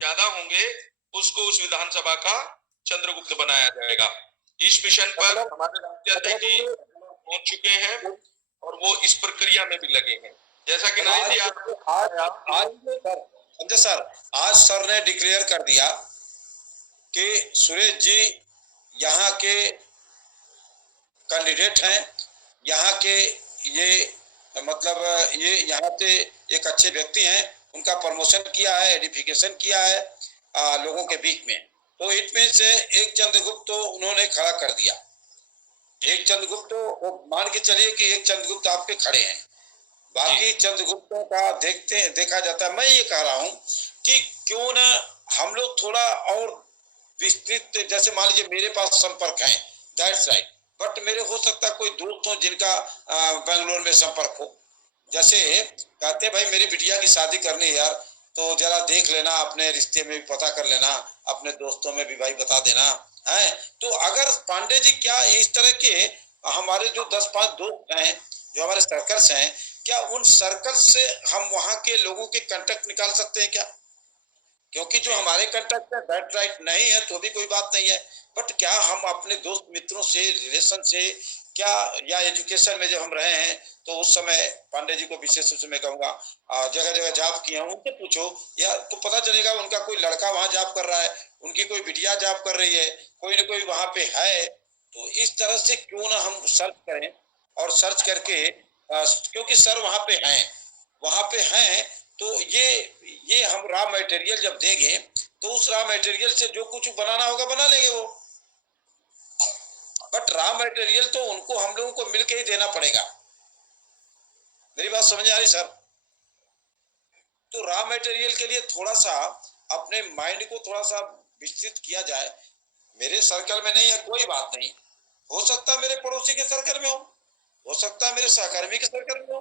ज्यादा होंगे उसको उस विधानसभा का चंद्रगुप्त बनाया जाएगा। इस मिशन पर हमारे राज्य अध्यक्ष जी पहुंच चुके हैं और वो इस प्रक्रिया में भी लगे हैं। जैसा कि नरेश जी संजय सर, आज सर ने डिक्लेयर कर दिया कि सुरेश जी यहाँ के कैंडिडेट हैं, यहाँ के ये मतलब ये यहाँ से एक अच्छे व्यक्ति हैं, उनका प्रमोशन किया है, एडिफिकेशन किया है लोगों के बीच में। तो इनमें से एक चंद्रगुप्त तो उन्होंने खड़ा कर दिया। एक चंद्रगुप्त तो मान के चलिए कि एक चंद्रगुप्त आपके खड़े हैं, बाकी चंद्रगुप्तों का देखा जाता है। मैं ये कह रहा हूँ कि क्यों ना हम लोग थोड़ा और विस्तृत, जैसे मान लीजिए मेरे पास संपर्क है, दैट्स राइट, बट मेरे हो सकता है कोई दोस्त हो जिनका बेंगलोर में संपर्क हो। जैसे कहते भाई मेरी बिटिया की शादी करनी है यार, तो जरा देख लेना, अपने रिश्ते में भी पता कर लेना, अपने दोस्तों में भी भाई बता देना है। तो अगर पांडे जी क्या इस तरह के हमारे जो 10-5 दोस्त हैं जो हमारे सर्कल्स हैं, क्या उन सर्कल से हम वहां के लोगों के कांटेक्ट निकाल सकते हैं क्या? क्योंकि जो हमारे कांटेक्ट है दैट राइट नहीं है तो भी कोई बात नहीं है, बट क्या हम अपने दोस्त मित्रों से, रिलेशन से क्या, या एजुकेशन में जब हम रहे हैं तो उस समय पांडे जी को विशेष रूप से मैं कहूंगा जगह जगह जॉब किए हैं, उनसे पूछो, या तो पता चलेगा उनका कोई लड़का वहां जॉब कर रहा है, उनकी कोई बिटिया जॉब कर रही है, कोई ना कोई वहां पे है। तो इस तरह से क्यों ना हम सर्च करें, और सर्च करके क्योंकि सर वहां पे हैं, तो ये हम रॉ मटेरियल जब देंगे तो उस रॉ मटेरियल से जो कुछ बनाना होगा बना लेंगे वो, बट रॉ मटेरियल तो उनको हम लोगों को मिलके ही देना पड़ेगा। मेरी बात समझ आ रही सर? तो रॉ मटेरियल के लिए थोड़ा सा अपने माइंड को थोड़ा सा विस्तृत किया जाए। मेरे सर्कल में नहीं है कोई बात नहीं, हो सकता है मेरे पड़ोसी के सर्कल में हो सकता है मेरे सहकर्मी के सर्कल में हो।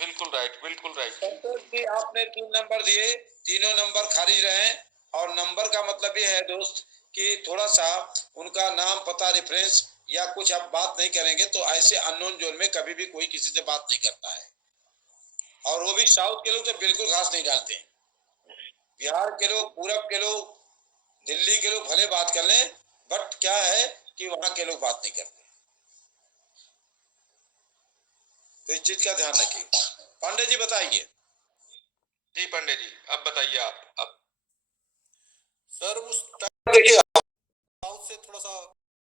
बिल्कुल राइट, बिल्कुल राइट। संतोष जी आपने 3 नंबर दिए, तीनों नंबर खारिज रहे, और नंबर का मतलब ये है दोस्त कि थोड़ा सा उनका नाम पता रेफरेंस या कुछ आप बात नहीं करेंगे तो ऐसे अननोन जोन में कभी भी कोई किसी से बात नहीं करता है, और वो भी साउथ के लोग तो बिल्कुल घास नहीं डालते हैं। बिहार के लोग, पूरब के लोग, दिल्ली के लोग भले बात कर लें, बट क्या है कि वहां के लोग बात नहीं करते। तो इस चीज का ध्यान रखिए। पांडे जी बताइए। जी पांडे जी अब बताइए आप। अब सर उस देखिए साउथ से थोड़ा सा